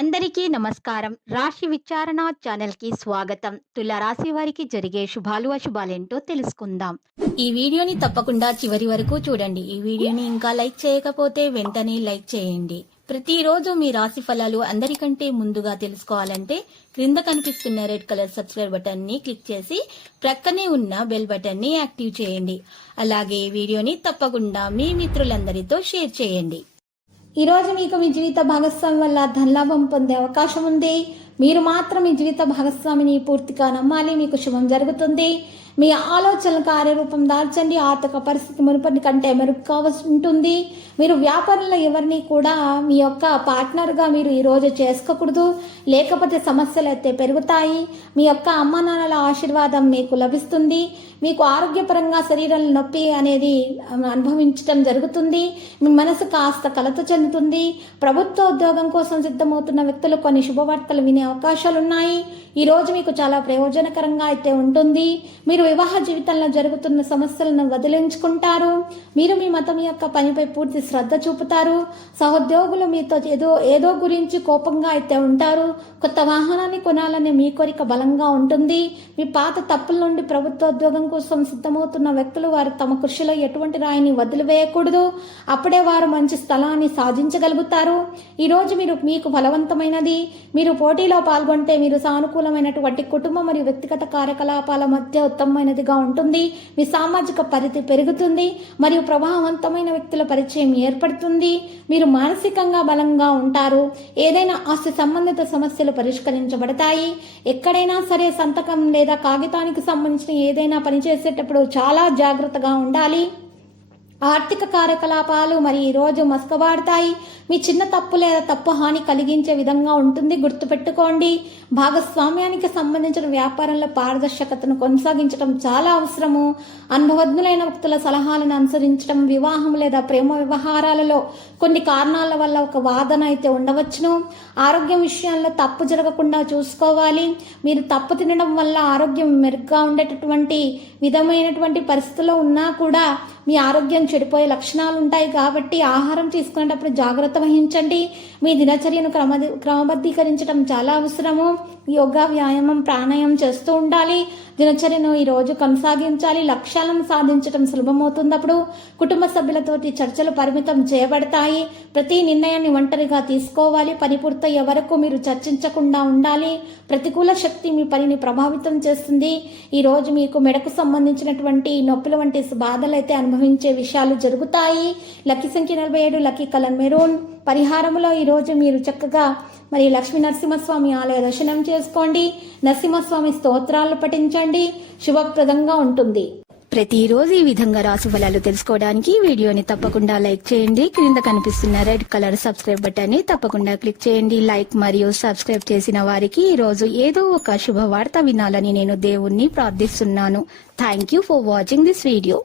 అందరికీ నమస్కారం. రాశి విచారణ ఛానల్‌కి స్వాగతం. తుల రాశి వారికి జరిగే శుభాలు, అశుభాలేంటో తెలుసుకుందాం. ఈ వీడియోని తప్పకుండా చివరి వరకు చూడండి. ఈ వీడియోని ఇంకా లైక్ చేయకపోతే వెంటనే లైక్ చేయండి. ప్రతిరోజు మీ రాశి ఫలాలు అందరికంటే ముందుగా తెలుసుకోవాలంటే క్రింద కనిపిస్తున్న రెడ్ కలర్ సబ్స్క్రైబ్ బటన్ ని క్లిక్ చేసి ప్రక్కనే ఉన్న బెల్ బటన్ ని యాక్టివ్ చేయండి. అలాగే వీడియోని తప్పకుండా మీ మిత్రులందరితో షేర్ చేయండి. ఈ రోజు మీకు మీ జీవిత భాగస్వామి వల్ల ధనలాభం పొందే అవకాశం ఉంది. మీరు మాత్రం మీ జీవిత భాగస్వామిని పూర్తిగా నమ్మాలి. మీకు శుభం జరుగుతుంది. మీ ఆలోచనలు కార్యరూపం దాల్చండి. ఆర్థిక పరిస్థితి మునుపటి కంటే మెరుగ్గా ఉంటుంది. మీరు వ్యాపారంలో ఎవరిని కూడా మీ యొక్క పార్ట్నర్గా మీరు ఈరోజు చేసుకోకూడదు, లేకపోతే సమస్యలు అయితే పెరుగుతాయి. మీ యొక్క అమ్మ నాన్నల ఆశీర్వాదం మీకు లభిస్తుంది. మీకు ఆరోగ్యపరంగా శరీరం నొప్పి అనేది అనుభవించడం జరుగుతుంది. మీ మనసు కాస్త కలత చెందుతుంది. ప్రభుత్వ ఉద్యోగం కోసం సిద్ధమవుతున్న వ్యక్తులు కొన్ని శుభవార్తలు వినే అవకాశాలు ఉన్నాయి. ఈ రోజు మీకు చాలా ప్రయోజనకరంగా అయితే ఉంటుంది. మీరు వివాహ జీవితంలో జరుగుతున్న సమస్యలను వదిలించుకుంటారు. మీరు మీ మతం యొక్క పనిపై పూర్తి శ్రద్ధ చూపుతారు. సహోద్యోగులు మీతో ఏదో గురించి కోపంగా అయితే ఉంటారు. కొత్త వాహనాన్ని కొనాలనే మీ కోరిక బలంగా ఉంటుంది. మీ పాత తప్పుల నుండి ప్రభుత్వ ఉద్యోగం కోసం సిద్ధమవుతున్న వ్యక్తులు వారు తమ కృషిలో ఎటువంటి రాయిని వదిలివేయకూడదు. అప్పుడే వారు మంచి స్థలాన్ని సాధించగలుగుతారు. ఈరోజు మీకు ఫలవంతమైనది. మీరు పోటీలో పాల్గొంటే మీరు సానుకూలమైనటువంటి కుటుంబ మరియు వ్యక్తిగత కార్యకలాపాల మధ్య ఉత్తమమైనదిగా ఉంటుంది. మీ సామాజిక పరిధి పెరుగుతుంది మరియు ప్రభావవంతమైన వ్యక్తుల పరిచయం ఏర్పడుతుంది. మీరు మానసికంగా బలంగా ఉంటారు. ఏదైనా ఆస్తి సంబంధిత సమస్యలు పరిష్కరించబడతాయి. ఎక్కడైనా సరే సంతకం లేదా కాగితానికి సంబంధించిన ఏదైనా పనిచేసేటప్పుడు చాలా జాగ్రత్తగా ఉండాలి. ఆర్థిక కార్యకలాపాలు మరి ఈరోజు మసకబాడతాయి. మీ చిన్న తప్పు లేదా తప్పు హాని కలిగించే విధంగా ఉంటుంది. గుర్తుపెట్టుకోండి, భాగస్వామ్యానికి సంబంధించిన వ్యాపారంలో పారదర్శకతను కొనసాగించడం చాలా అవసరము. అనుభవజ్ఞులైన వ్యక్తుల సలహాలను అనుసరించడం, వివాహం లేదా ప్రేమ వ్యవహారాలలో కొన్ని కారణాల వల్ల ఒక వాదన అయితే ఉండవచ్చును. ఆరోగ్యం విషయంలో తప్పు జరగకుండా చూసుకోవాలి. మీరు తప్పు తినడం వల్ల ఆరోగ్యం మెరుగ్గా ఉండేటటువంటి విధమైనటువంటి పరిస్థితుల్లో ఉన్నా కూడా మీ ఆరోగ్యం చెడిపోయే లక్షణాలు ఉంటాయి. కాబట్టి ఆహారం తీసుకునేటప్పుడు జాగ్రత్త వహించండి. మీ దినచర్యను క్రమబద్ధీకరించడం చాలా అవసరము. యోగా, వ్యాయామం, ప్రాణాయామం చేస్తూ ఉండాలి. దినచర్యను ఈరోజు కొనసాగించాలి. లక్ష్యాలను సాధించడం సులభమవుతున్నప్పుడు కుటుంబ సభ్యులతోటి చర్చలు పరిమితం చేయబడతాయి. ప్రతి నిర్ణయాన్ని ఒంటరిగా తీసుకోవాలి. పని పూర్తయ్యే వరకు మీరు చర్చించకుండా ఉండాలి. ప్రతికూల శక్తి మీ పనిని ప్రభావితం చేస్తుంది. ఈరోజు మీకు మెడకు సంబంధించినటువంటి నొప్పుల వంటి బాధలు అయితే అనుభవించే విషయాలు జరుగుతాయి. లక్కీ సంఖ్య 47, లక్కీ కలర్ మెరూన్. పరిహారంలో ఈరోజు మీరు చక్కగా మరి లక్ష్మీ నరసింహస్వామి ఆలయ దర్శనం చేసుకోండి. నరసింహస్వామి స్తోత్రాలు పఠించండి. శుభప్రదంగా ఉంటుంది. ప్రతిరోజు ఈ విధంగా రాశి ఫలాలు తెలుసుకోవడానికి వీడియోని తప్పకుండా లైక్ చేయండి. క్రింద కనిపిస్తున్న రెడ్ కలర్ సబ్స్క్రైబ్ బటన్ ని తప్పకుండా క్లిక్ చేయండి. లైక్ మరియు సబ్స్క్రైబ్ చేసిన వారికి ఈ రోజు ఏదో ఒక శుభవార్త వినాలని నేను దేవుణ్ణి ప్రార్థిస్తున్నాను. Thank you for watching this video.